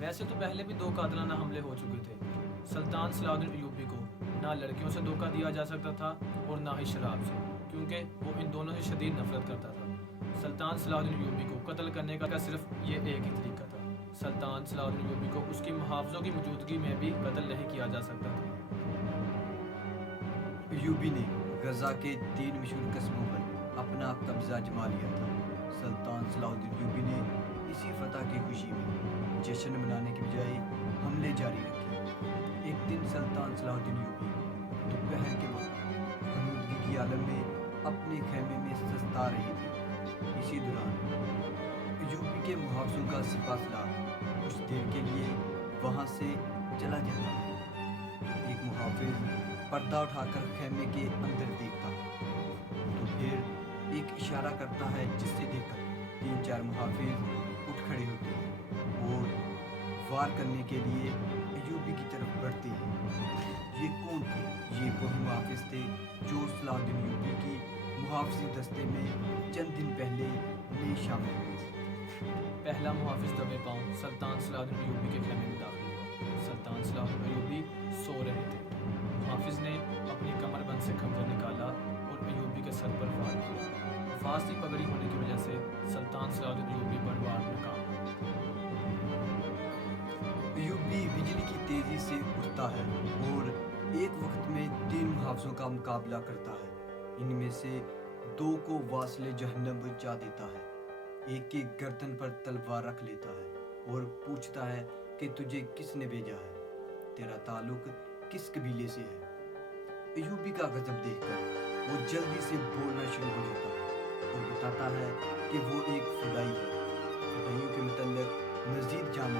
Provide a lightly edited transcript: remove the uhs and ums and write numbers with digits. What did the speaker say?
ویسے تو پہلے بھی 2 قاتلانہ حملے ہو چکے تھے۔ سلطان صلاح الدین ایوبی کو نہ لڑکیوں سے دھوکہ دیا جا سکتا تھا اور نہ ہی شراب سے، کیونکہ وہ ان دونوں سے شدید نفرت کرتا تھا۔ سلطان صلاح الدین ایوبی کو قتل کرنے کا صرف یہ ایک ہی طریقہ تھا۔ سلطان صلاح الدین ایوبی کو اس کی محافظوں کی موجودگی میں بھی قتل نہیں کیا جا سکتا تھا۔ ایوبی نے غزہ کے 3 مشہور قصبوں پر اپنا قبضہ جما لیا تھا۔ سلطان صلاح الدین ایوبی نے اسی فتح کی خوشی میں جشن منانے کے بجائے حملے جاری رکھے۔ ایک دن سلطان صلاح الدین ایوبی دوپہر کے وقت غنودگی کی عالم میں اپنے خیمے میں سستا رہے تھے۔ اسی دوران ایوبی کے محافظوں کا سپہ سالار کچھ دیر کے لیے وہاں سے چلا جاتا ہے تو ایک محافظ پردہ اٹھا کر خیمے کے اندر دیکھتا تو پھر ایک اشارہ کرتا ہے، جس سے دیکھ کر 3-4 محافظ اٹھ کھڑے ہوتے ہیں اور وار کرنے کے لیے ایوبی کی طرف بڑھتے ہیں۔ یہ کون تھے؟ یہ وہی محافظ تھے جو صلاح الدین ایوبی کی محافظی دستے میں چند دن پہلے نئے شامل ہوئے تھے۔ پہلا محافظ دبے پاؤں سلطان صلاح الدین ایوبی کے خیمے میں داخل ہوا۔ سلطان صلاح الدین ایوبی سو رہے تھے۔ محافظ نے اپنی کمر بند سے خنجر نکالا اور ایوبی کے سر پر وار کیا۔ فاسی پگڑی ہونے کی وجہ سے سلطان صلاح الدین ایوبی پر وار ناکام ہوا۔ ایوبی بجلی کی تیزی سے اٹھتا ہے اور ایک وقت میں 3 محافظوں کا مقابلہ کرتا ہے۔ ان میں سے 2 کو واصل جہنم جا دیتا ہے۔ ایک کی گردن پر تلوار رکھ لیتا ہے اور پوچھتا ہے کہ تجھے کس نے بھیجا ہے؟ تیرا تعلق کس قبیلے سے ہے؟ ایوبی کا غضب دیکھ کر وہ جلدی سے بولنا شروع ہو جاتا ہے اور بتاتا ہے کہ وہ ایک فدائی ہے۔ فدائیوں کے متعلق مزید جاننے